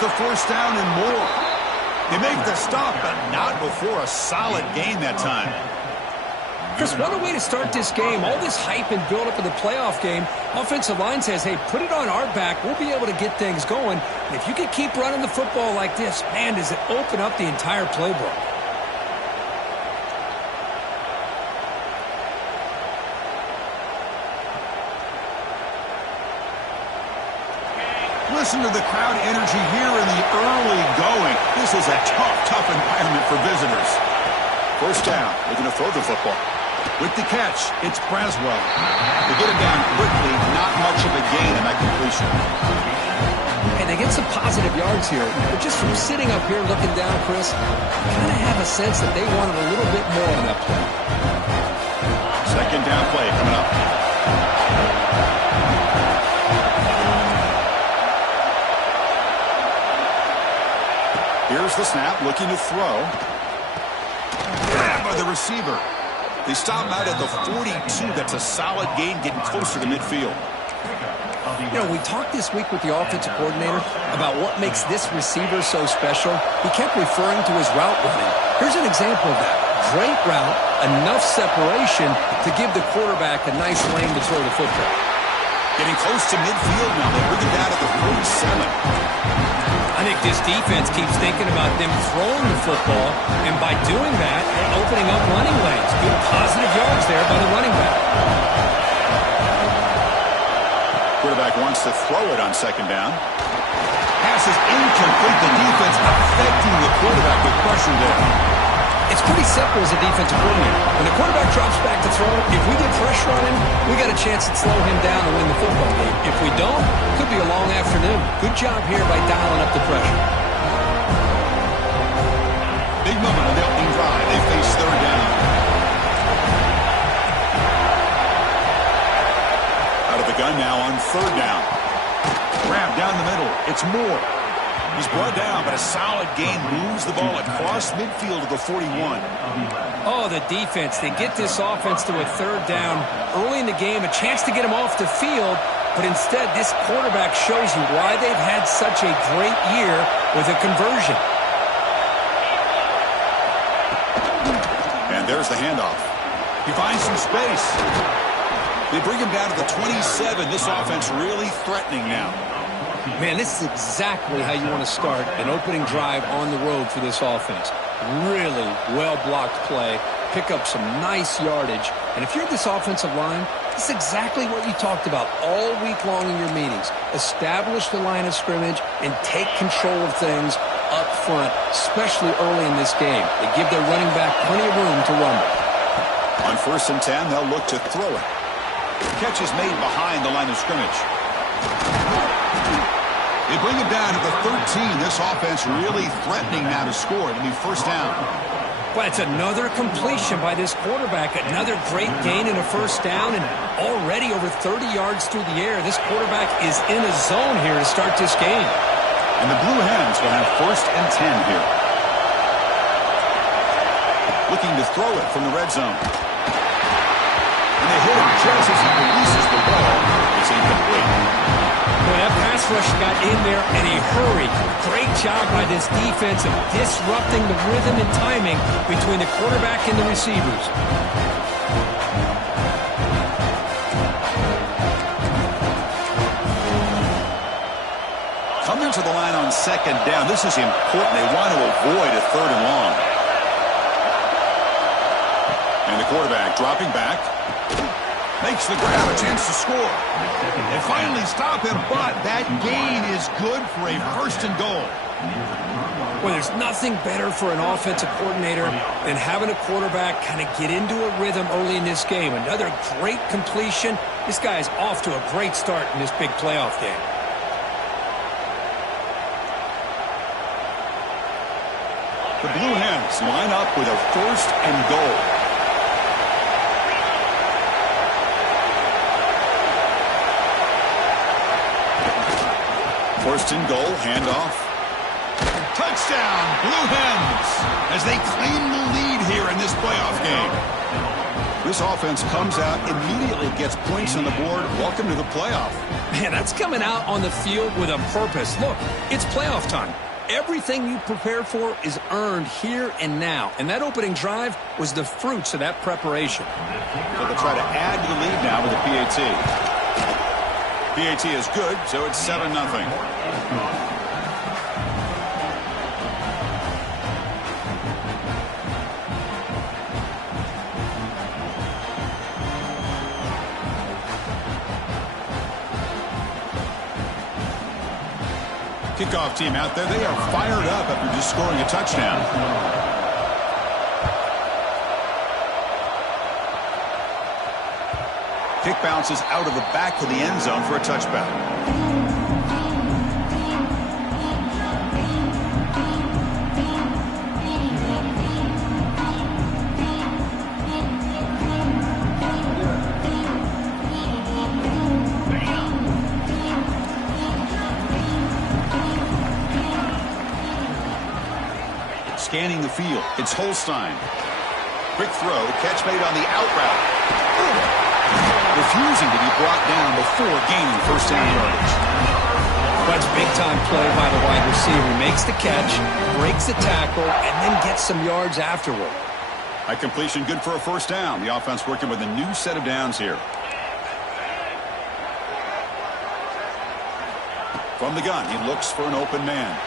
the first down and more. They make the stop, but not before a solid gain that time. Chris, what a way to start this game. All this hype and build-up of the playoff game. Offensive line says, hey, put it on our back. We'll be able to get things going. And if you can keep running the football like this, man, does it open up the entire playbook. Listen to the crowd energy here in the early going. This is a tough environment for visitors. First down. They're going to throw the football. With the catch, it's Braswell. They get him down quickly. Not much of a gain in that completion. And they get some positive yards here. But just from sitting up here looking down, Chris, I kind of have a sense that they wanted a little bit more on that play. Second down play coming up. Here's the snap, looking to throw. Grab by the receiver. They stop him out at the 42. That's a solid gain, getting closer to midfield. You know, we talked this week with the offensive coordinator about what makes this receiver so special. He kept referring to his route running. Here's an example of that. Great route, enough separation to give the quarterback a nice lane to throw the football. Getting close to midfield now. They bring it down to the 47. I think this defense keeps thinking about them throwing the football, and by doing that, they're opening up running lanes. Good positive yards there by the running back. Quarterback wants to throw it on second down. Pass is incomplete. The defense affecting the quarterback with pressure there. It's pretty simple as a defensive coordinator. When the quarterback drops back to throw, if we get pressure on him, we got a chance to slow him down and win the football game. If we don't, it could be a long afternoon. Good job here by dialing up the pressure. Big moment on the opening drive. They face third down. Out of the gun now on third down. Grab down the middle. It's Moore. He's brought down, but a solid gain moves the ball across midfield to the 41. Oh, the defense. They get this offense to a third down early in the game, a chance to get him off the field, but instead this quarterback shows you why they've had such a great year with a conversion. And there's the handoff. He finds some space. They bring him down to the 27. This offense really threatening now. Man, this is exactly how you want to start an opening drive on the road for this offense. Really well-blocked play, pick up some nice yardage. And if you're this offensive line, this is exactly what you talked about all week long in your meetings. Establish the line of scrimmage and take control of things up front, especially early in this game. They give their running back plenty of room to rumble. On 1st and 10, they'll look to throw it. Catch is made behind the line of scrimmage. They bring him down to the 13. This offense really threatening now to score. It'll be first down. Well, it's another completion by this quarterback. Another great gain in a first down, and already over 30 yards through the air. This quarterback is in a zone here to start this game. And the Blue Hens will have 1st and 10 here. Looking to throw it from the red zone. And they hit him just as he releases the ball. It's incomplete. Boy, that pass rush got in there in a hurry. Great job by this defense of disrupting the rhythm and timing between the quarterback and the receivers. Coming to the line on second down. This is important. They want to avoid a third and long. And the quarterback dropping back. Makes the grab, a chance to score. They finally stop him, but that gain is good for a 1st and goal. Well, there's nothing better for an offensive coordinator than having a quarterback kind of get into a rhythm early in this game. Another great completion. This guy is off to a great start in this big playoff game. The Blue Hens line up with a 1st and goal. First and goal, handoff. Touchdown, Blue Hens, as they claim the lead here in this playoff game. This offense comes out, immediately gets points on the board. Welcome to the playoff. Man, that's coming out on the field with a purpose. Look, it's playoff time. Everything you prepare for is earned here and now. And that opening drive was the fruits of that preparation. So they'll try to add to the lead now with a PAT. PAT is good, so it's 7-0. Kickoff team out there. They are fired up after just scoring a touchdown. Kick bounces out of the back of the end zone for a touchback. Scanning the field. It's Holstein. Quick throw. Catch made on the out route. Refusing to be brought down before gaining first down yardage. That's big-time play by the wide receiver. Makes the catch, breaks the tackle, and then gets some yards afterward. A completion good for a first down. The offense working with a new set of downs here. From the gun, he looks for an open man.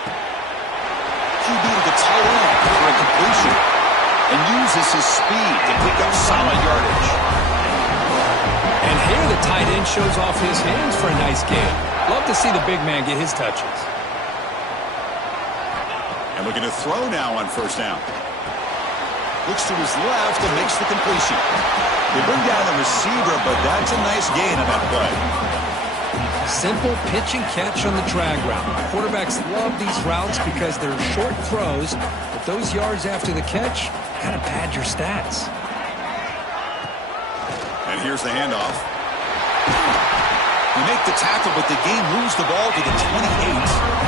QB to the tight end for a completion and uses his speed to pick up solid yardage. And here the tight end shows off his hands for a nice gain. Love to see the big man get his touches. And looking to throw now on first down. Looks to his left and makes the completion. They bring down the receiver, but that's a nice gain on that play. Simple pitch and catch on the drag route. Quarterbacks love these routes because they're short throws, but those yards after the catch kind of pad your stats. And here's the handoff. They make the tackle, but the game moves the ball to the 28.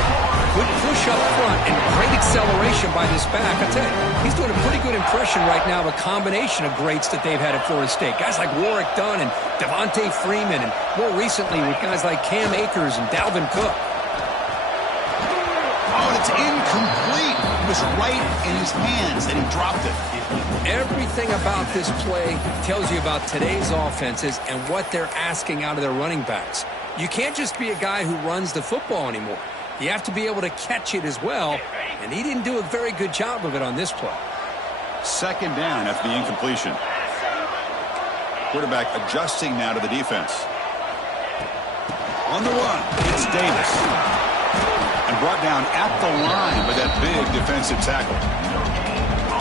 Good push up front and great acceleration by this back. I tell you, he's doing a pretty good impression right now of a combination of greats that they've had at Florida State. Guys like Warwick Dunn and Devontae Freeman, and more recently with guys like Cam Akers and Dalvin Cook. Oh, and it's incomplete. It was right in his hands, and he dropped it. Everything about this play tells you about today's offenses and what they're asking out of their running backs. You can't just be a guy who runs the football anymore. You have to be able to catch it as well, and he didn't do a very good job of it on this play. Second down after the incompletion. Quarterback adjusting now to the defense. On the run, it's Davis. And brought down at the line with that big defensive tackle.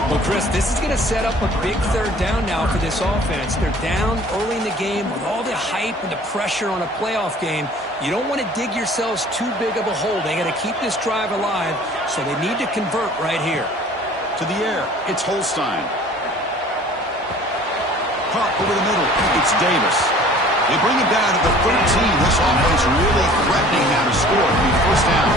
Well, Chris, this is going to set up a big third down now for this offense. They're down early in the game with all the hype and the pressure on a playoff game. You don't want to dig yourselves too big of a hole. They got to keep this drive alive, so they need to convert right here. To the air, it's Holstein. Pump over the middle, it's Davis. They bring it down to the 13. This offense really threatening now to score. First down.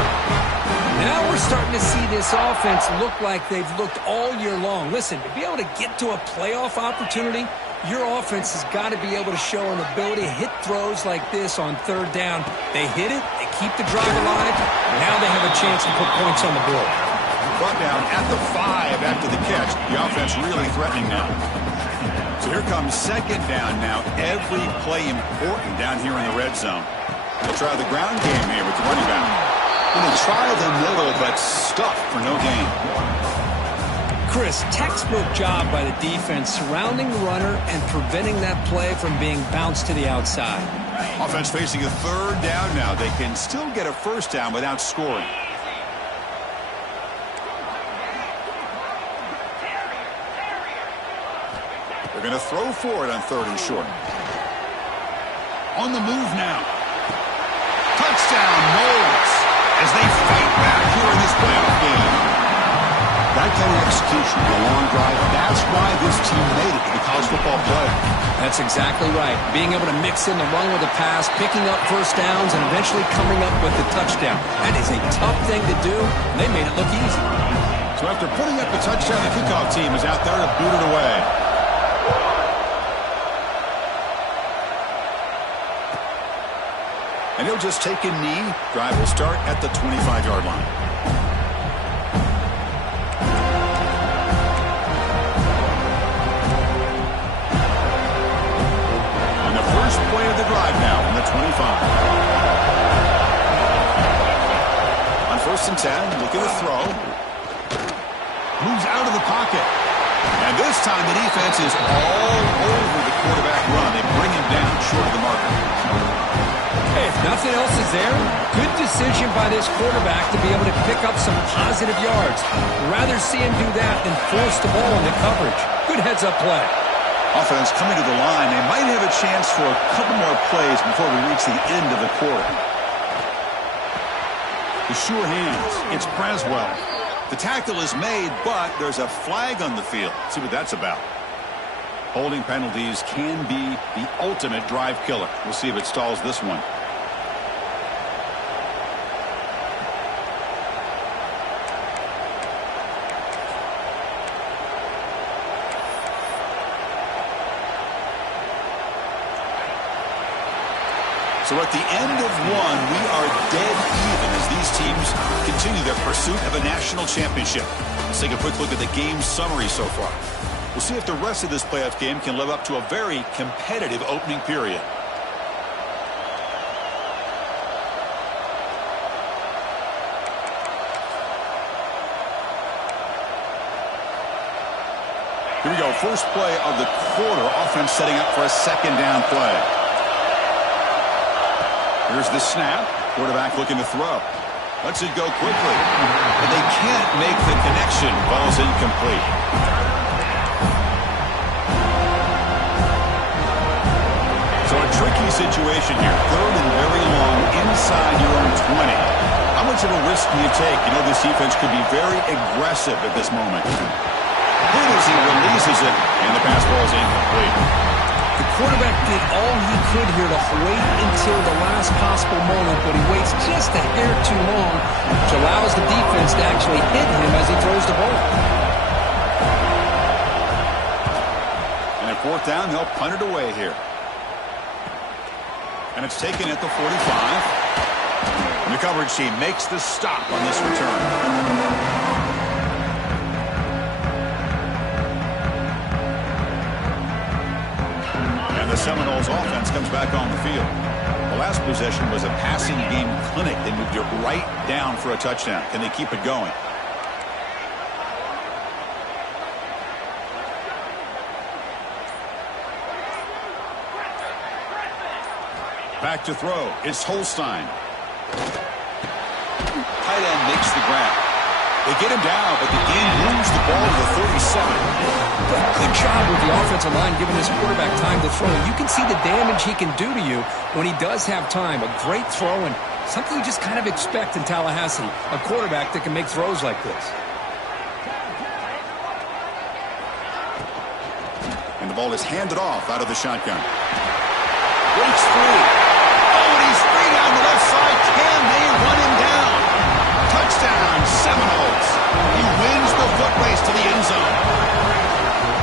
Now we're starting to see this offense look like they've looked all year long. Listen, to be able to get to a playoff opportunity, your offense has got to be able to show an ability to hit throws like this on third down. They hit it, they keep the drive alive, now they have a chance to put points on the board. Brought down at the 5 after the catch. The offense really threatening now. So here comes second down now. Every play important down here in the red zone. They'll try the ground game here with the running back. And they try the middle, but stuffed for no gain. Chris, textbook job by the defense surrounding the runner and preventing that play from being bounced to the outside. Offense facing a third down now. They can still get a first down without scoring. They're going to throw for it on third and short. On the move now. Touchdown, Knowles, as they fight back here in this playoff game. That kind of execution, the long drive, that's why this team made it to the college football playoff. That's exactly right. Being able to mix in the run with the pass, picking up first downs, and eventually coming up with the touchdown. That is a tough thing to do, and they made it look easy. So after putting up the touchdown, the kickoff team is out there to boot it away. And he'll just take a knee. Drive will start at the 25-yard line. On the first play of the drive now from the 25. On 1st and 10, look at the throw. Moves out of the pocket. And this time the defense is all over the quarterback run. They bring him down short of the marker. Hey, if nothing else is there, good decision by this quarterback to be able to pick up some positive yards. Rather see him do that than force the ball into coverage. Good heads-up play. Offense coming to the line. They might have a chance for a couple more plays before we reach the end of the quarter. The sure hands. It's Braswell. The tackle is made, but there's a flag on the field. Let's see what that's about. Holding penalties can be the ultimate drive killer. We'll see if it stalls this one. So at the end of one, we are dead even as these teams continue their pursuit of a national championship. Let's take a quick look at the game summary so far. We'll see if the rest of this playoff game can live up to a very competitive opening period. Here we go. First play of the quarter. Offense setting up for a 2nd down play. Here's the snap. Quarterback looking to throw. Lets it go quickly. But they can't make the connection. Ball's incomplete. So a tricky situation here. 3rd and very long inside your own 20. How much of a risk do you take? You know this defense could be very aggressive at this moment. Good as he releases it, and the pass ball is incomplete. The quarterback did all he could here to wait until the last possible moment, but he waits just a hair too long, which allows the defense to actually hit him as he throws the ball. And at 4th down, they'll punt it away here. And it's taken at the 45. And the coverage team makes the stop on this return. The Seminoles offense comes back on the field. The last possession was a passing game clinic. They moved it right down for a touchdown. Can they keep it going? Back to throw. It's Holstein. Tight end makes the grab. They get him down, but the game moves the ball to the 37. Good job with the offensive line giving this quarterback time to throw. You can see the damage he can do to you when he does have time. A great throw and something you just kind of expect in Tallahassee. A quarterback that can make throws like this. And the ball is handed off out of the shotgun. Breaks free. Oh, and he's free down the left side. Can they run him down? Touchdown, Seminoles. He wins the foot race to the end zone.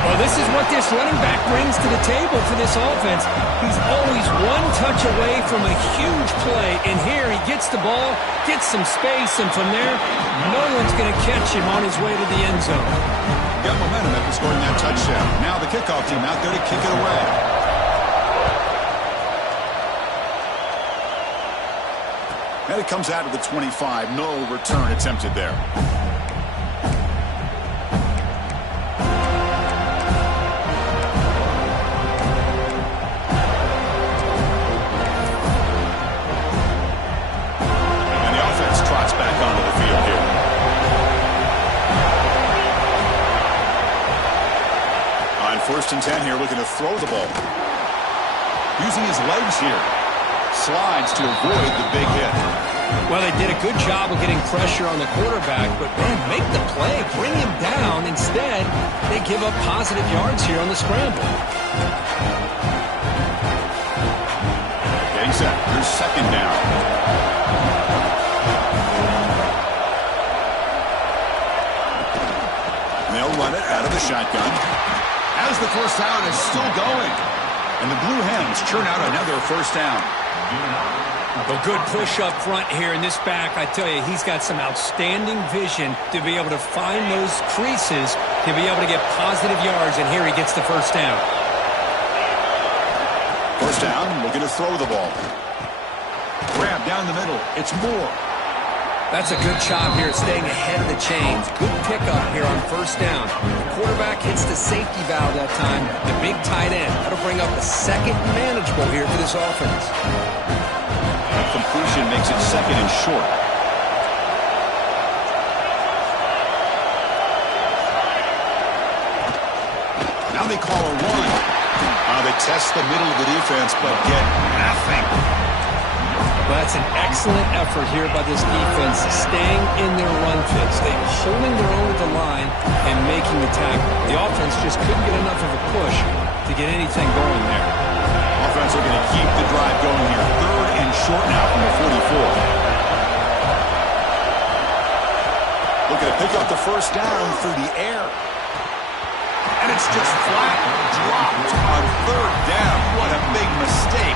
Well, this is what this running back brings to the table for this offense. He's always one touch away from a huge play, and here he gets the ball, gets some space, and from there, no one's going to catch him on his way to the end zone. Got momentum after scoring that touchdown. Now the kickoff team out there to kick it away. And it comes out of the 25. No return attempted there. First and 10 here, looking to throw the ball. Using his legs here. Slides to avoid the big hit. Well, they did a good job of getting pressure on the quarterback, but man, make the play, bring him down. Instead, they give up positive yards here on the scramble. Getting set. Here's 2nd down. And they'll run it out of the shotgun. As the first down is still going. And the Blue Hens churn out another first down. A good push up front here in this back. I tell you, he's got some outstanding vision to be able to find those creases, to be able to get positive yards, and here he gets the first down. First down, looking to throw the ball. Grab down the middle. It's Moore. That's a good job here staying ahead of the chains. Good pickup here on first down. The quarterback hits the safety valve that time. The big tight end. That'll bring up a second manageable here for this offense. That completion makes it second and short. Now they call a run. They test the middle of the defense, but get nothing. Well, that's an excellent effort here by this defense, staying in their run fits. They're holding their own at the line and making the tackle. The offense just couldn't get enough of a push to get anything going there. Offense looking to keep the drive going here. Third and short now from the 44. Looking to pick up the first down through the air. And it's just flat dropped on third down. What a big mistake.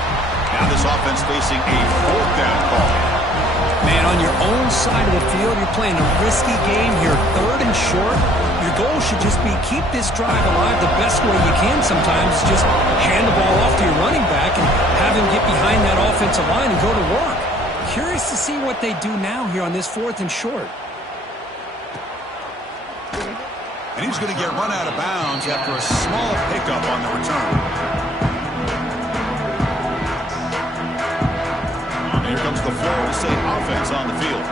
Now this offense facing a fourth down call. Man, on your own side of the field, you're playing a risky game here. Third and short. Your goal should just be keep this drive alive the best way you can sometimes. Just hand the ball off to your running back and have him get behind that offensive line and go to work. Curious to see what they do now here on this fourth and short. And he's going to get run out of bounds after a small pickup on the return. And here comes the Florida State offense on the field.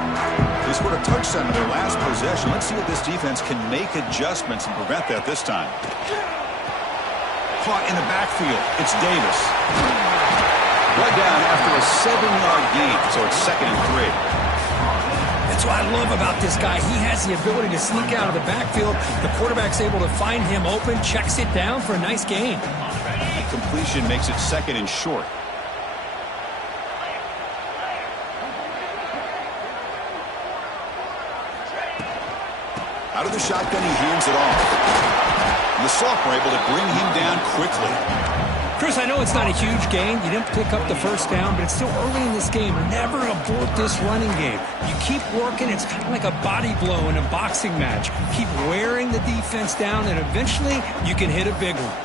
They scored a touchdown in their last possession. Let's see if this defense can make adjustments and prevent that this time. Caught in the backfield. It's Davis. Right down after a 7-yard gain, so it's second and 3. That's what I love about this guy. He has the ability to sneak out of the backfield. The quarterback's able to find him open, checks it down for a nice gain. The completion makes it second and short. Out of the shotgun, he hands it off. And the sophomore able to bring him down quickly. Chris, I know it's not a huge gain. You didn't pick up the first down, but it's still early in this game. Never abort this running game. You keep working. It's kind of like a body blow in a boxing match. Keep wearing the defense down, and eventually you can hit a big one.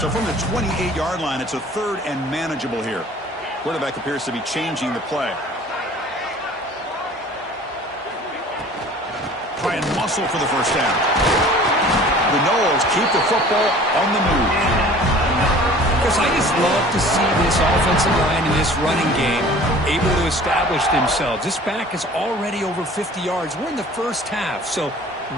So from the 28-yard line, it's a third and manageable here. Quarterback appears to be changing the play. Try and muscle for the first down. The Noles keep the football on the move. Chris, I just love to see this offensive line in this running game able to establish themselves. This back is already over 50 yards. We're in the first half, so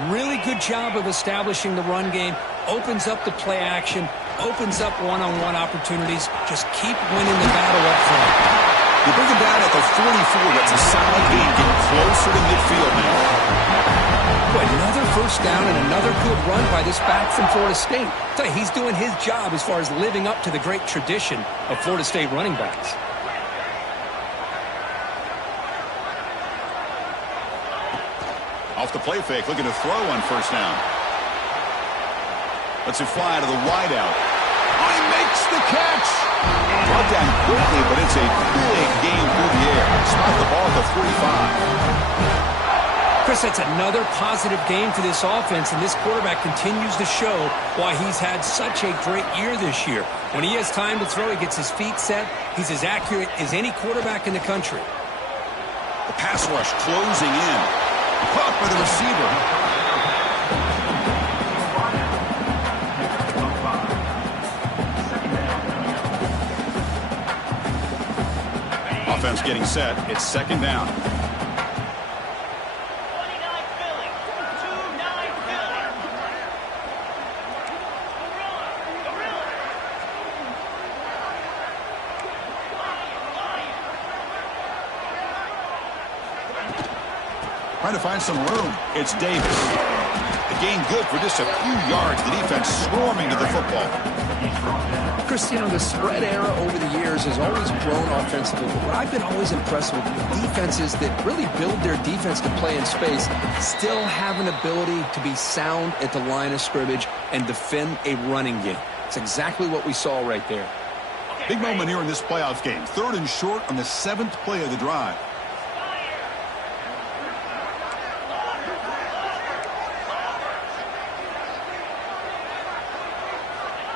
really good job of establishing the run game. Opens up the play action, opens up one-on-one opportunities. Just keep winning the battle up front. You bring him down at the 44. That's a solid gain. Getting closer to midfield now. Another first down and another good run by this back from Florida State. I tell you, he's doing his job as far as living up to the great tradition of Florida State running backs. Off the play fake, looking to throw on first down. Lets it fly to the wideout. Oh, he makes the catch! Brought down quickly, but it's a big gain through the air. Spot the ball at the 45. Chris, that's another positive game for this offense, and this quarterback continues to show why he's had such a great year this year. When he has time to throw, he gets his feet set. He's as accurate as any quarterback in the country. The pass rush closing in. Caught by the receiver. Offense getting set. It's second down. Trying to find some room. It's Davis. The gain good for just a few yards. The defense swarming to the football. Chris, you know, the spread era over the years has always grown offensively. But what I've been always impressed with defenses that really build their defense to play in space still have an ability to be sound at the line of scrimmage and defend a running game. It's exactly what we saw right there. Big moment here in this playoff game. 3rd and short on the 7th play of the drive.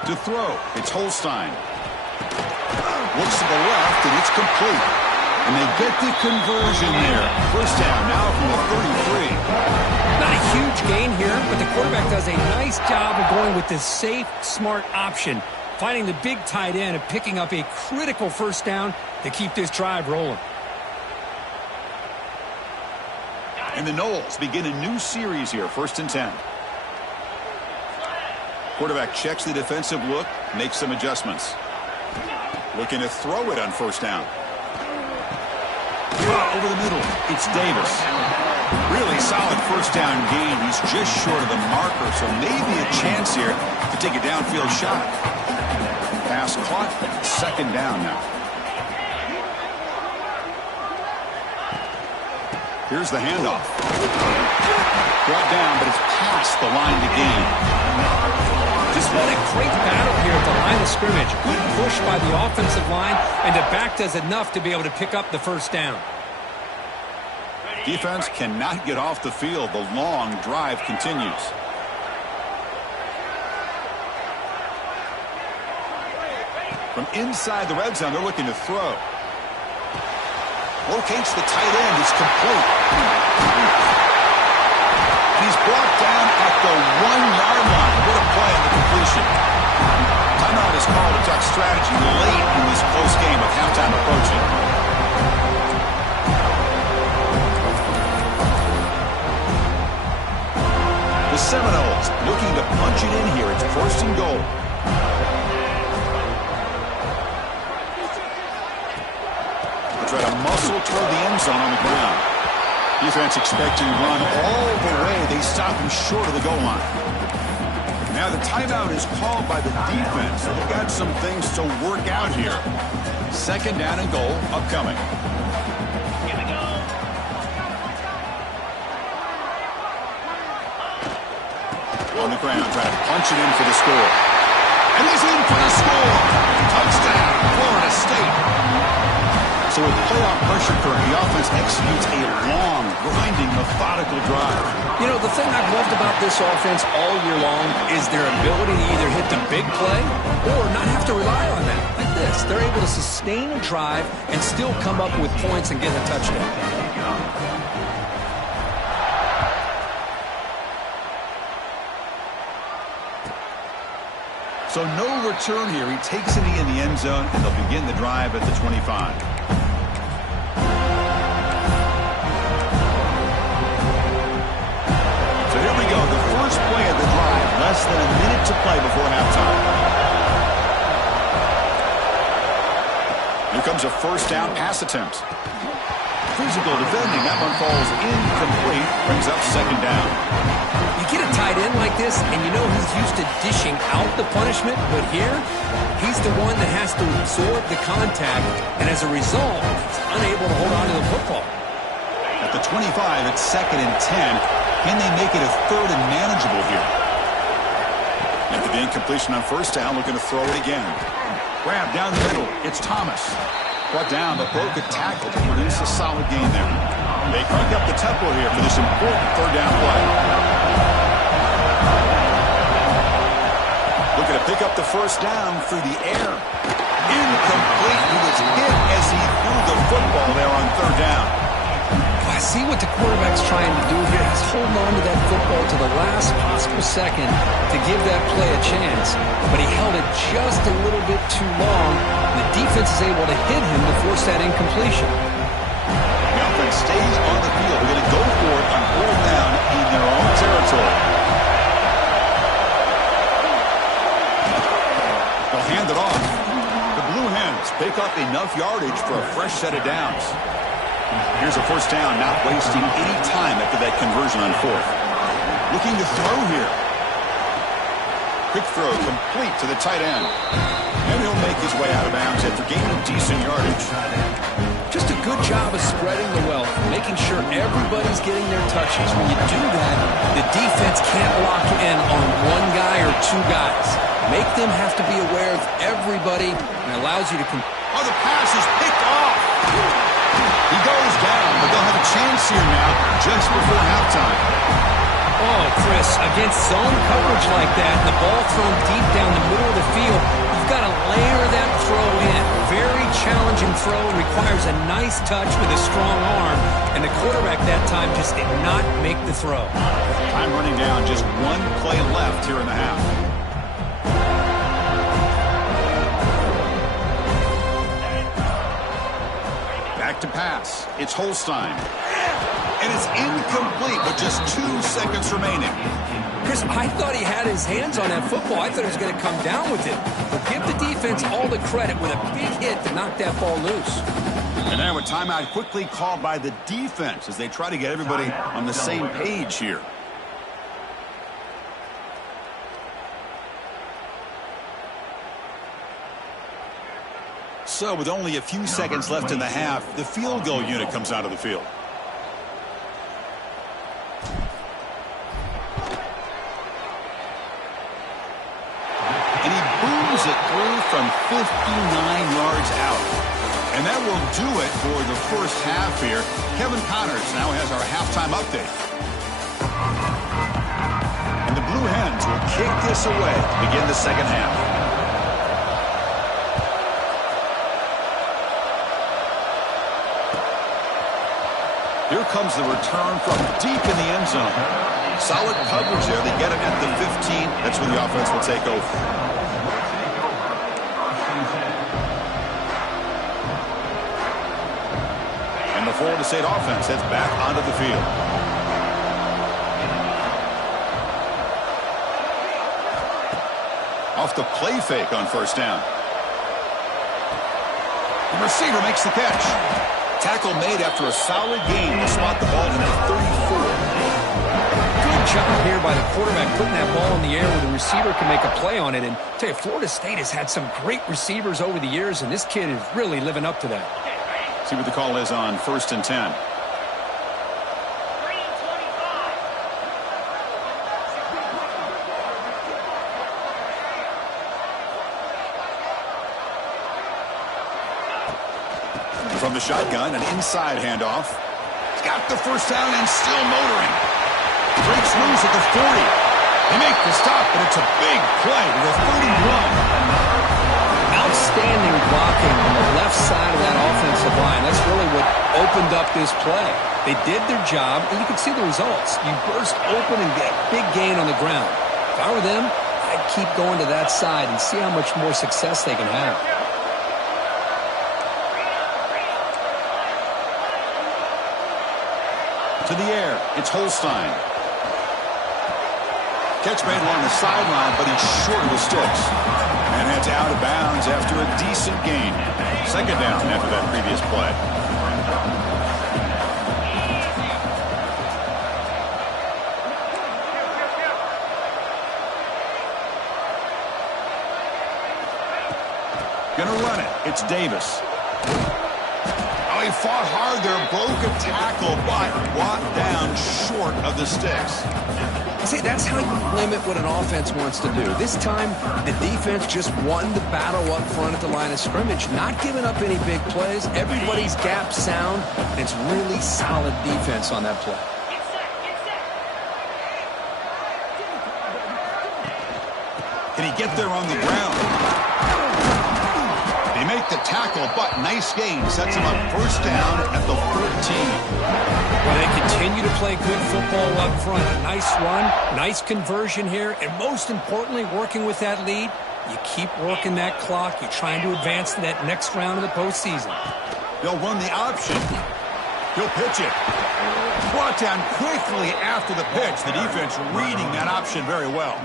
To throw, it's Holstein. Looks to the left, and it's complete. And they get the conversion there. First down now from the 33. Not a huge gain here, but the quarterback does a nice job of going with this safe, smart option, finding the big tight end and picking up a critical first down to keep this drive rolling. And the Noles begin a new series here, 1st and 10. Quarterback checks the defensive look, makes some adjustments. Looking to throw it on 1st down. Over the middle, it's Davis. Really solid first down gain. He's just short of the marker, so maybe a chance here to take a downfield shot. Pass caught, 2nd down now. Here's the handoff. Brought down, but it's past the line to gain. Just what a great battle here at the line of scrimmage. Good push by the offensive line, and the back does enough to be able to pick up the first down. Defense cannot get off the field. The long drive continues. From inside the red zone, they're looking to throw. Locates the tight end. It's complete. And he's brought down at the 1-yard line. What a play on the completion. Timeout is called to talk strategy late in this close game with halftime approaching. The Seminoles looking to punch it in here. It's 1st and goal. They try to muscle toward the end zone on the ground. Defense expecting to run all the way. They stop him short of the goal line. Now the timeout is called by the defense. They've got some things to work out here. 2nd down and goal upcoming. On the ground, trying to punch it in for the score. And he's in for the score. Touchdown, Florida State. So with playoff pressure current, the offense executes a long, grinding, methodical drive. You know, the thing I've loved about this offense all year long is their ability to either hit the big play or not have to rely on that. Like this, they're able to sustain a drive and still come up with points and get a touchdown. So no return here. He takes it in the end zone, and they'll begin the drive at the 25. So here we go. The first play of the drive. Less than a minute to play before halftime. Here comes a 1st down pass attempt. Physical defending. That one falls incomplete. Brings up 2nd down. You get a tight end like this, and you know he's used to dishing out the punishment, but here, he's the one that has to absorb the contact, and as a result, he's unable to hold on to the football. At the 25, it's 2nd and 10. Can they make it a 3rd and manageable here? After the incompletion on 1st down, looking to throw it again. Grab down the middle. It's Thomas. Brought down, but broke a tackle to produce a solid gain there. They crank up the tempo here for this important 3rd down play. Looking to pick up the 1st down through the air. Incomplete. He was hit as he threw the football there on 3rd down. I see what the quarterback's trying to do here. He's holding on to that football to the last possible second to give that play a chance. But he held it just a little bit too long. The defense is able to hit him to force that incompletion. The offense stays on the field. They're going to go for it on 4th down in their own territory. They'll hand it off. The Blue Hens pick up enough yardage for a fresh set of downs. Here's a 1st down, not wasting any time after that conversion on 4th. Looking to throw here. Quick throw, complete to the tight end. And he'll make his way out of bounds after gaining decent yardage. Just a good job of spreading the wealth, making sure everybody's getting their touches. When you do that, the defense can't lock in on one guy or two guys. Make them have to be aware of everybody, and allows you to... Oh, the pass is picked off. He goes down, but they'll have a chance here now just before halftime. Oh, Chris, against zone coverage like that, the ball thrown deep down the middle of the field, you've got to layer that throw in. Very challenging throw, requires a nice touch with a strong arm, and the quarterback that time just did not make the throw. Time running down, just one play left here in the half. Back to pass. It's Holstein. And it's incomplete with just 2 seconds remaining. Chris, I thought he had his hands on that football. I thought he was going to come down with it. But give the defense all the credit with a big hit to knock that ball loose. And now a timeout quickly called by the defense as they try to get everybody on the same page here. So with only a few seconds left in the half, the field goal unit comes out of the field. It through from 59 yards out. And that will do it for the first half here. Kevin Connors now has our halftime update. And the Blue Hens will kick this away to begin the second half. Here comes the return from deep in the end zone. Solid coverage there. They get it at the 15. That's when the offense will take over. And the Florida State offense heads back onto the field. Off the play fake on first down. The receiver makes the catch. Tackle made after a solid gain to spot the ball in the 34. Good job here by the quarterback putting that ball in the air where the receiver can make a play on it. And I'll tell you, Florida State has had some great receivers over the years, and this kid is really living up to that. See what the call is on 1st and 10. From the shotgun, an inside handoff. He's got the first down and still motoring. Breaks loose at the 40. They make the stop, but it's a big play to the 31. Outstanding blocking on the left side of that offensive line. That's really what opened up this play. They did their job, and you can see the results. You burst open and get a big gain on the ground. If I were them, I'd keep going to that side and see how much more success they can have. To the air, it's Holstein. Catch made along the sideline, but he's short of the sticks. And heads out of bounds after a decent gain. Second down after that previous play. Gonna run it. It's Davis. Oh, he fought hard there, broke a tackle, but brought down short of the sticks. See, that's how you limit what an offense wants to do. This time, the defense just won the battle up front at the line of scrimmage, not giving up any big plays. Everybody's gap sound, and it's really solid defense on that play. Can he get there on the ground? They make the tackle, but nice gain. Sets him up first down at the 14. Well, they continue to play good football up front. A nice run, nice conversion here, and most importantly, working with that lead, you keep working that clock. You're trying to advance to that next round of the postseason. They'll run the option. He'll pitch it. Brought down quickly after the pitch. The defense reading that option very well.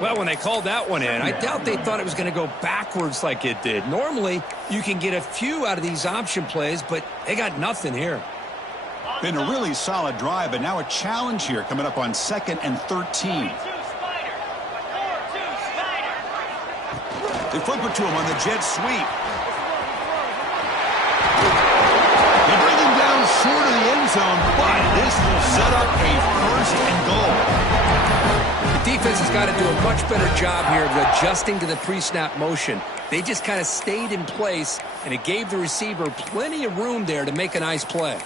Well, when they called that one in, I doubt they thought it was going to go backwards like it did. Normally, you can get a few out of these option plays, but they got nothing here. Been a really solid drive, but now a challenge here coming up on 2nd and 13. They flip it to him on the jet sweep. They bring him down short of the end zone, but this will set up a 1st and goal. The defense defense has got to do a much better job here of adjusting to the pre-snap motion. They just kind of stayed in place, and it gave the receiver plenty of room there to make a nice play.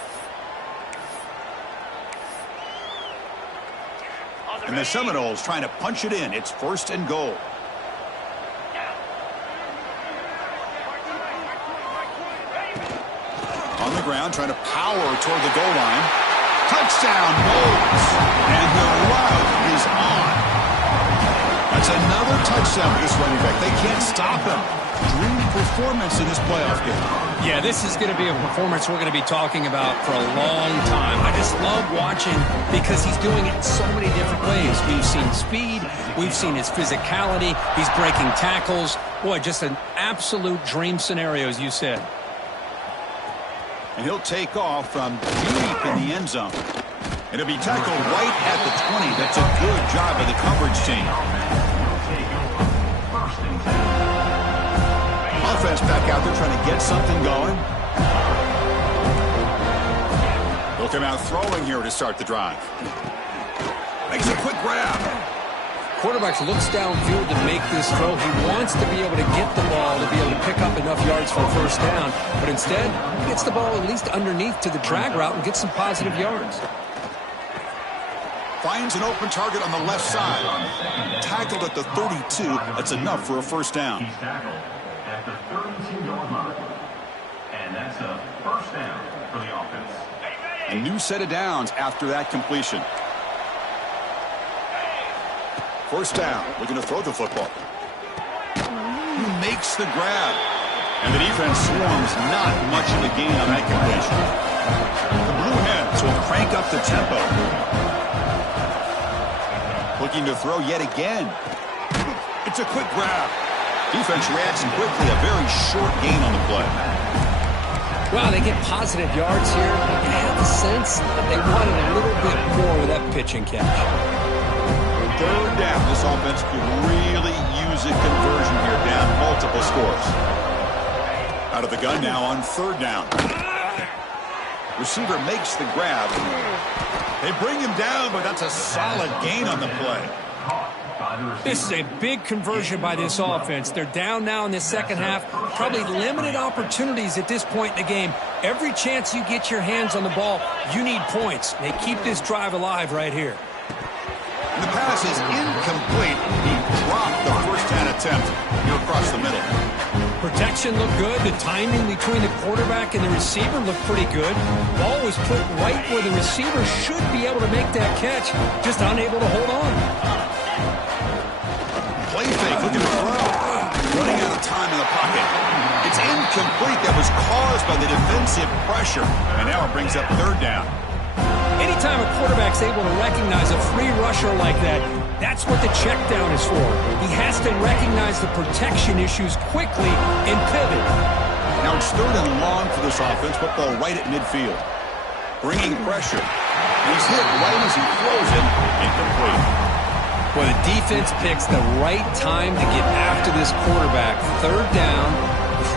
And the Seminoles trying to punch it in. It's 1st and goal. On the ground, trying to power toward the goal line. Touchdown, Knowles. And the route is on. That's another touchdown for this running back. They can't stop him. Dream performance in this playoff game. Yeah, this is going to be a performance we're going to be talking about for a long time. I just love watching because he's doing it in so many different ways. We've seen speed. We've seen his physicality. He's breaking tackles. Boy, just an absolute dream scenario, as you said. And he'll take off from deep in the end zone. And he'll be tackled right at the 20. That's a good job by the coverage team. Offense back out there trying to get something going. They'll come out throwing here to start the drive. Makes a quick grab. Quarterback looks downfield to make this throw. He wants to be able to get the ball to be able to pick up enough yards for a first down. But instead, he gets the ball at least underneath to the drag route and gets some positive yards. Finds an open target on the left side. Tackled at the 32. That's enough for a first down. He's tackled at the 32-yard line. And that's a first down for the offense. A new set of downs after that completion. First down, looking to throw the football. He makes the grab. And the defense swarms not much of a gain on that completion. The Blue Hens will crank up the tempo. Looking to throw yet again. It's a quick grab. Defense reacts quickly, a very short gain on the play. Well, they get positive yards here. You have the sense that they wanted a little bit more with that pitch and catch. Third down, this offense could really use a conversion here, down multiple scores. Out of the gun now on third down. Receiver makes the grab. They bring him down, but that's a solid gain on the play. This is a big conversion by this offense. They're down now in the second half. Probably limited opportunities at this point in the game. Every chance you get your hands on the ball, you need points. They keep this drive alive right here. The pass is incomplete. He dropped the first down attempt here across the middle. Protection looked good. The timing between the quarterback and the receiver looked pretty good. Ball was put right where the receiver should be able to make that catch, just unable to hold on. Play fake, looking to throw. Running out of time in the pocket. It's incomplete. That was caused by the defensive pressure. And now it brings up third down. Anytime a quarterback's able to recognize a free rusher like that, that's what the check down is for. He has to recognize the protection issues quickly and pivot. Now it's third and long for this offense. Football right at midfield. Bringing pressure. He's hit right as he throws it. Incomplete. Well, the defense picks the right time to get after this quarterback. Third down,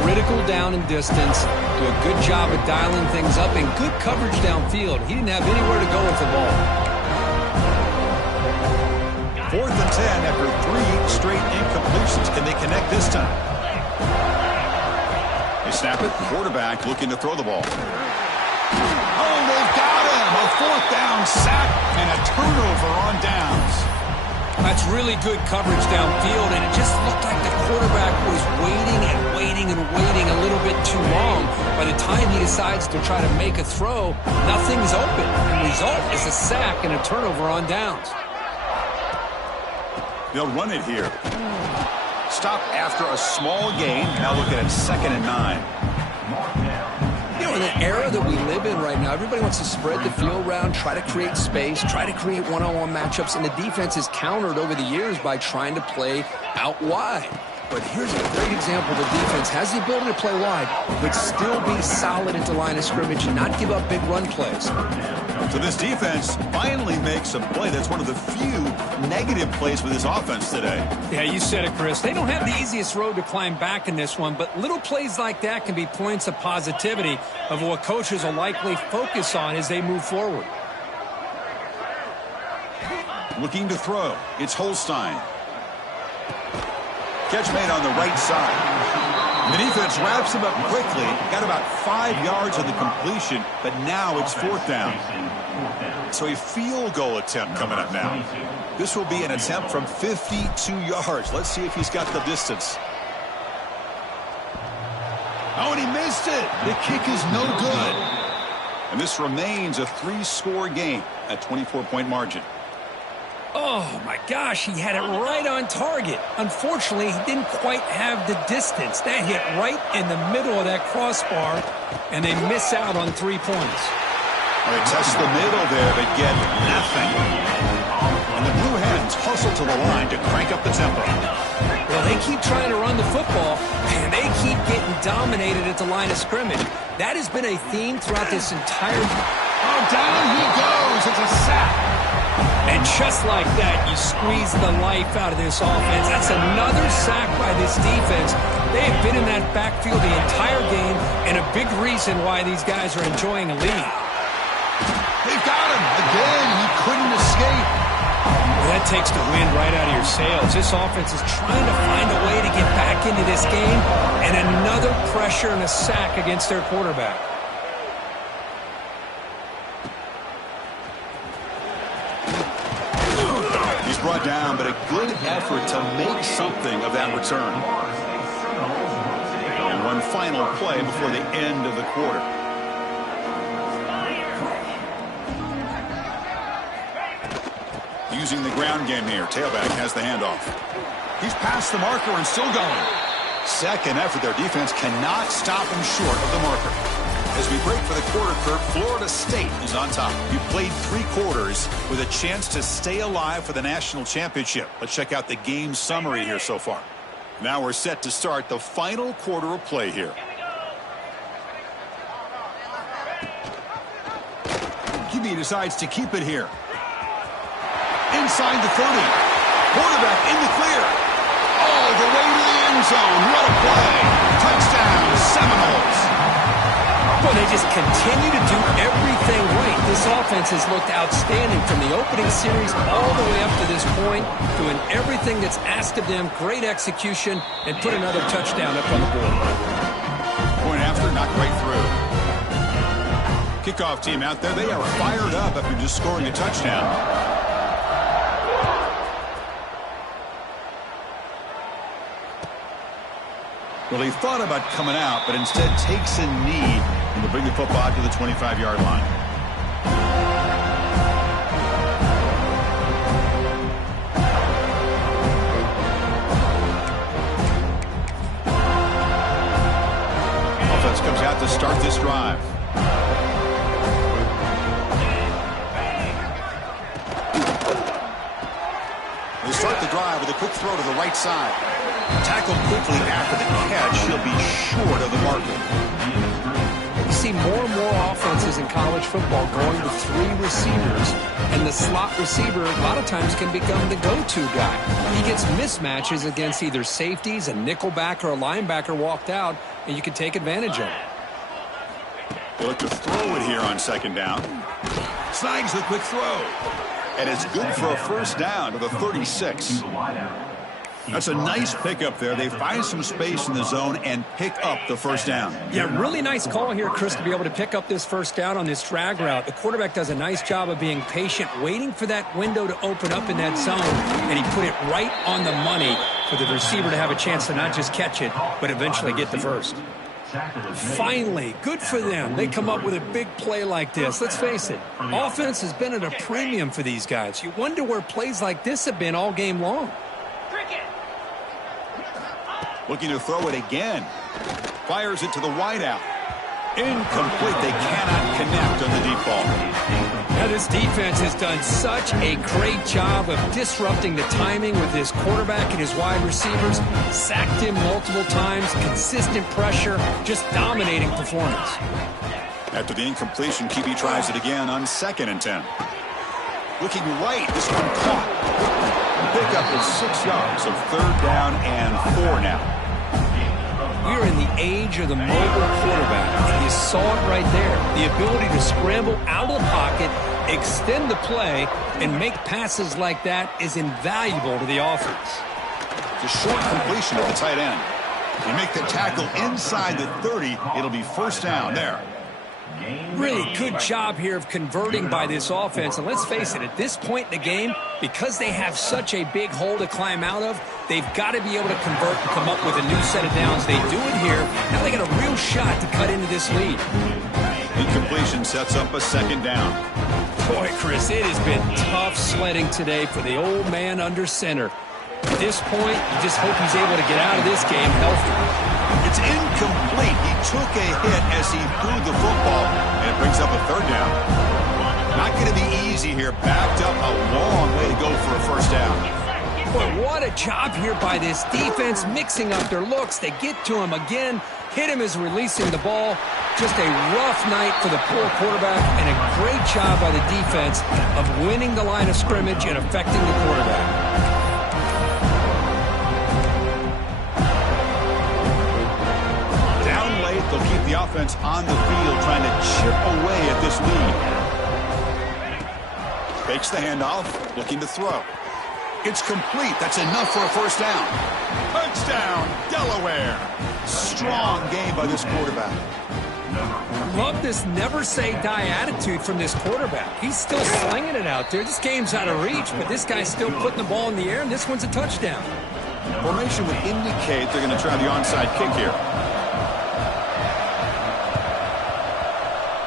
critical down and distance. Do a good job of dialing things up and good coverage downfield. He didn't have anywhere to go with the ball. 4th and 10 after 3 straight incompletions. Can they connect this time? They snap it. Quarterback looking to throw the ball. Oh, they've got him. A 4th down sack and a turnover on downs. That's really good coverage downfield, and it just looked like the quarterback was waiting and waiting and waiting a little bit too long. By the time he decides to try to make a throw, nothing's open. The result is a sack and a turnover on downs. They'll run it here. Stop after a small gain. Now looking at 2nd and 9. You know, in the era that we live in right now, everybody wants to spread the field around, try to create space, try to create one-on-one matchups, and the defense is countered over the years by trying to play out wide. But here's a great example. The defense has the ability to play wide, but still be solid at the line of scrimmage and not give up big run plays. So this defense finally makes a play. That's one of the few negative plays for this offense today. Yeah, you said it, Chris. They don't have the easiest road to climb back in this one, but little plays like that can be points of positivity of what coaches will likely focus on as they move forward. Looking to throw. It's Holstein. Catch made on the right side. The defense wraps him up quickly. Got about 5 yards on the completion, but now it's 4th down. So a field goal attempt coming up now. This will be an attempt from 52 yards. Let's see if he's got the distance. Oh, and he missed it. The kick is no good. And this remains a 3-score game at 24-point margin. Oh, my gosh, he had it right on target. Unfortunately, he didn't quite have the distance. That hit right in the middle of that crossbar, and they miss out on 3 points. They test the middle there, but get nothing. And the Blue Hens hustle to the line to crank up the tempo. Well, they keep trying to run the football, and they keep getting dominated at the line of scrimmage. That has been a theme throughout this entire... Oh, down he goes. It's a sack. And just like that, you squeeze the life out of this offense. That's another sack by this defense. They have been in that backfield the entire game, and a big reason why these guys are enjoying a lead. They've got him. Again, he couldn't escape. Well, that takes the wind right out of your sails. This offense is trying to find a way to get back into this game, and another pressure and a sack against their quarterback. He's brought down, but a good effort to make something of that return. And one final play before the end of the quarter. Using the ground game here. Tailback has the handoff. He's past the marker and still going. Second effort. Their defense cannot stop him short of the marker. As we break for the quarter, Kurt, Florida State is on top. You played 3 quarters with a chance to stay alive for the national championship. Let's check out the game summary here so far. Now we're set to start the final quarter of play here. QB decides to keep it here. Inside the 30. Quarterback in the clear. All the way to the end zone. What a play. Touchdown, Seminoles. Well, they just continue to do everything right. This offense has looked outstanding from the opening series all the way up to this point, doing everything that's asked of them, great execution, and put another touchdown up on the board. Point after, not quite through. Kickoff team out there, they are fired up after just scoring a touchdown. Well, he thought about coming out, but instead takes a knee and to bring the football to the 25-yard line. Offense comes out to start this drive. They start the drive with a quick throw to the right side. Tackled quickly after the catch. He'll be short of the marker. You see more and more offenses in college football going to 3 receivers, and the slot receiver a lot of times can become the go-to guy. He gets mismatches against either safeties, a nickelback, or a linebacker walked out, and you can take advantage of it. They look to throw it here on 2nd down. Slides the quick throw. And it's good for a first down to the 36. That's a nice pickup there. They find some space in the zone and pick up the first down. Yeah, really nice call here, Chris, to be able to pick up this first down on this drag route. The quarterback does a nice job of being patient, waiting for that window to open up in that zone, and he put it right on the money for the receiver to have a chance to not just catch it, but eventually get the first. Finally, good for them. They come up with a big play like this. Let's face it, offense has been at a premium for these guys. You wonder where plays like this have been all game long. Looking to throw it again. Fires it to the wideout. Incomplete. They cannot connect on the deep ball. Now this defense has done such a great job of disrupting the timing with his quarterback and his wide receivers. Sacked him multiple times. Consistent pressure. Just dominating performance. After the incompletion, QB tries it again on 2nd and 10. Looking right. This one caught. Pick up is 6 yards, so 3rd down and 4 now. We are in the age of the mobile quarterback, and you saw it right there. The ability to scramble out of the pocket, extend the play, and make passes like that is invaluable to the offense. It's a short completion to the tight end. They make the tackle inside the 30. It'll be first down there. Really good job here of converting by this offense. And let's face it, at this point in the game, because they have such a big hole to climb out of, they've got to be able to convert and come up with a new set of downs. They do it here. Now they got a real shot to cut into this lead. Incompletion sets up a second down. Boy, Chris, it has been tough sledding today for the old man under center. At this point, you just hope he's able to get out of this game healthy. It's incomplete. He took a hit as he threw the football, and it brings up a third down. Not going to be easy here. Backed up a long way to go for a first down. Boy, what a job here by this defense, mixing up their looks. They get to him again, hit him as releasing the ball. Just a rough night for the poor quarterback, and a great job by the defense of winning the line of scrimmage and affecting the quarterback. They'll keep the offense on the field trying to chip away at this lead. Fakes the handoff, looking to throw. It's complete. That's enough for a first down. Touchdown, Delaware. Strong game by this quarterback. Love this never-say-die attitude from this quarterback. He's still slinging it out there. This game's out of reach, but this guy's still putting the ball in the air, and this one's a touchdown. Formation would indicate they're going to try the onside kick here.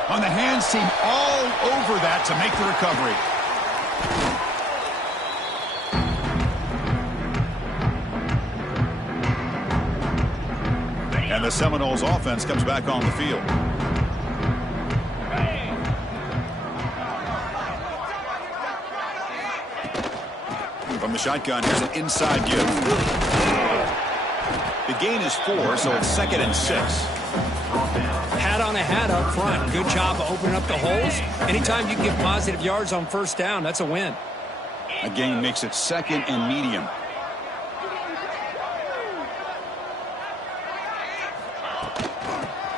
On the hands team, all over that to make the recovery. And the Seminoles offense comes back on the field. From the shotgun, here's an inside give. The gain is 4, so it's 2nd and 6. Hat on a hat up front. Good job of opening up the holes. Anytime you can get positive yards on first down, that's a win. A gain makes it 2nd and medium.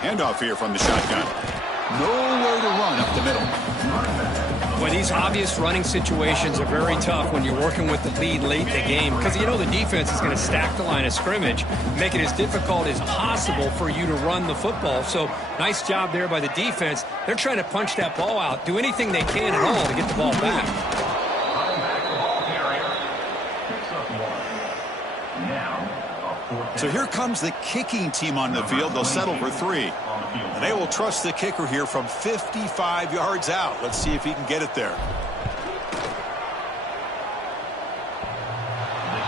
Handoff here from the shotgun. Nowhere to run up the middle. Boy, these obvious running situations are very tough when you're working with the lead late in the game, because you know the defense is going to stack the line of scrimmage, make it as difficult as possible for you to run the football. So nice job there by the defense. They're trying to punch that ball out, do anything they can at all to get the ball back. So here comes the kicking team on the field. They'll settle for 3. And they will trust the kicker here from 55 yards out. Let's see if he can get it there.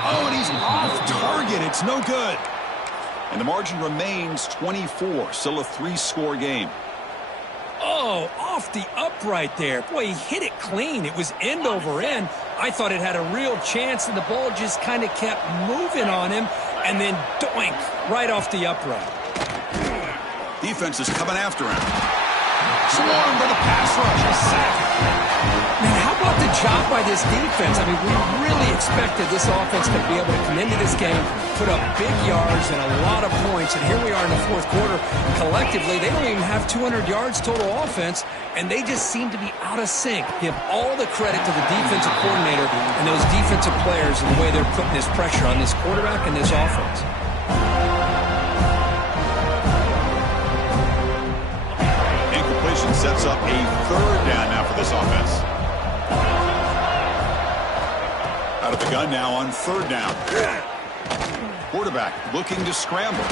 Oh, and he's off target. It's no good. And the margin remains 24. Still a 3-score game. Oh, off the upright there. Boy, he hit it clean. It was end over end. I thought it had a real chance, and the ball just kind of kept moving on him, and then doink, right off the upright. Defense is coming after him. Swarmed by the pass rush. A sack. Man, how about the job by this defense? I mean, we really expected this offense to be able to come into this game, put up big yards and a lot of points, and here we are in the fourth quarter. Collectively, they don't even have 200 yards total offense, and they just seem to be out of sync. Give all the credit to the defensive coordinator and those defensive players and the way they're putting this pressure on this quarterback and this offense. Incompletion sets up a third down now for this offense. Out of the gun now on third down. Quarterback looking to scramble.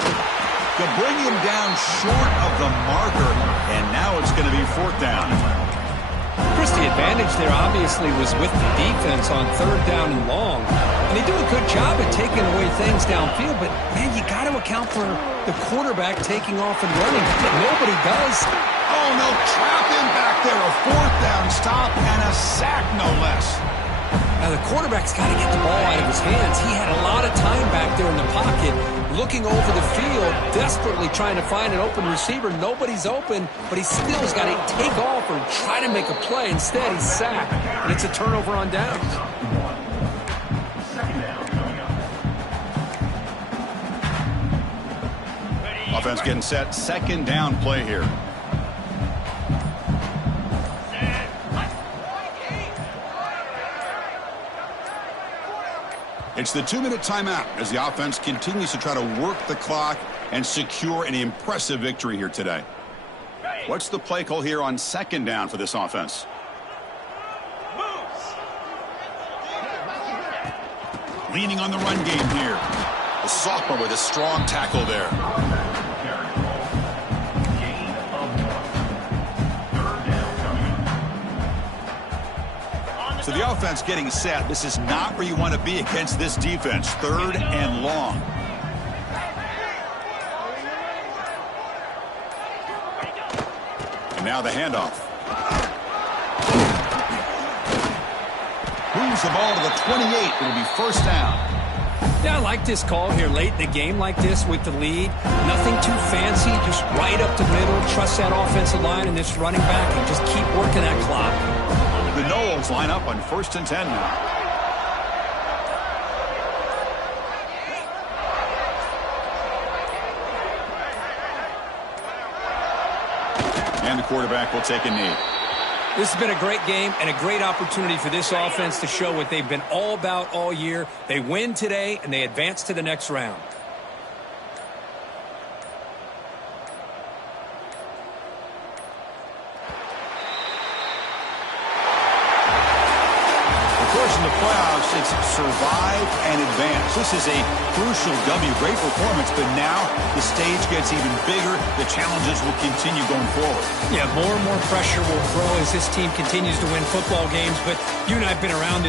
They'll bring him down short of the marker, and now it's going to be fourth down. Chris, the advantage there obviously was with the defense on third down and long. And they do a good job at taking away things downfield, but, man, you got to account for the quarterback taking off and running. Nobody does. Oh, no, trap him back there. A fourth down stop and a sack, no less. Now, the quarterback's got to get the ball out of his hands. He had a lot of time back there in the pocket, looking over the field, desperately trying to find an open receiver. Nobody's open, but he still's got to take off or try to make a play. Instead, he's sacked, and it's a turnover on downs. Offense getting set. Second down play here. It's the 2-minute timeout as the offense continues to try to work the clock and secure an impressive victory here today. What's the play call here on second down for this offense? Leaning on the run game here. The sophomore with a strong tackle there. So the offense getting set. This is not where you want to be against this defense. Third and long. And now the handoff. Moves the ball to the 28. It'll be first down. Yeah, I like this call here late in the game like this with the lead. Nothing too fancy, just right up the middle. Trust that offensive line and this running back and just keep working that clock. The Noles line up on 1st and 10 now. And the quarterback will take a knee. This has been a great game and a great opportunity for this offense to show what they've been all about all year. They win today, and they advance to the next round. Of course, in the playoffs, it's survive and advance. This is a crucial W. Great performance, but now the stage gets even bigger. The challenges will continue going forward. Yeah, more and more pressure will grow as this team continues to win football games, but you and I have been around